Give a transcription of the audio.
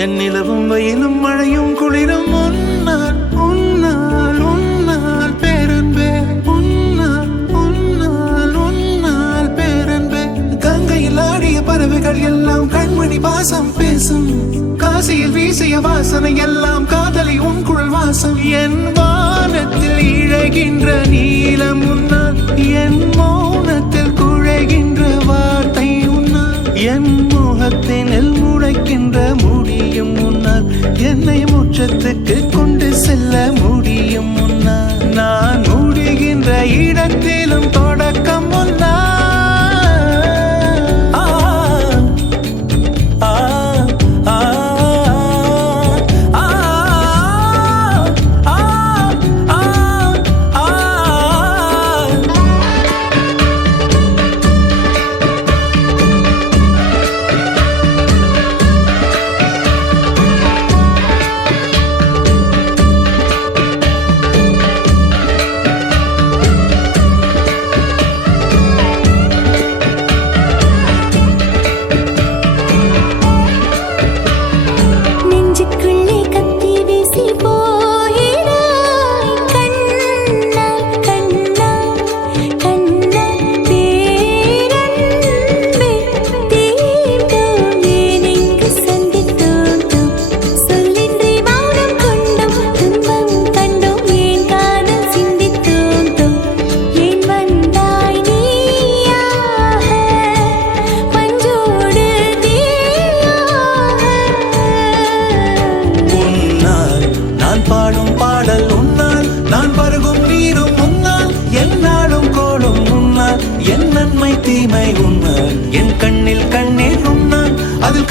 என் நிலவும் வெயிலும் மழையும் குளிரும் உன்னால் உன்னால் உன்னால் பேரன்பே உன்னால் உன்னால் உன்னால் பேரன்பே கங்கையில் ஆடிய பறவைகள் எல்லாம் கண்மணி பாசம் பேசும் காசியில் வீசிய வாசனை எல்லாம் காதலி உன் குழல் வாசம் என் வானத்தில் இழகின்ற நீலம் உன்னால் என் மௌனத்தில் குழைகின்ற வார்த்தை உன்னால் என் முகத்தினில் முளைக்கின்ற முடியும் முன்னால் என்னை முற்றத்துக்கு கொண்டு செல்ல முடியும் முன்னால் நான் முடிகின்ற இடத்திலும் தொடக்கம் முன்னால் பாடும் பாடல் உன்னால் நான் பருகும் நீரும் உன்னால் என்னாலும் கோலும் உன்னால் என் நன்மை தீமை உன்னால் என் கண்ணில் கண்ணீர் உன்னால் அதில்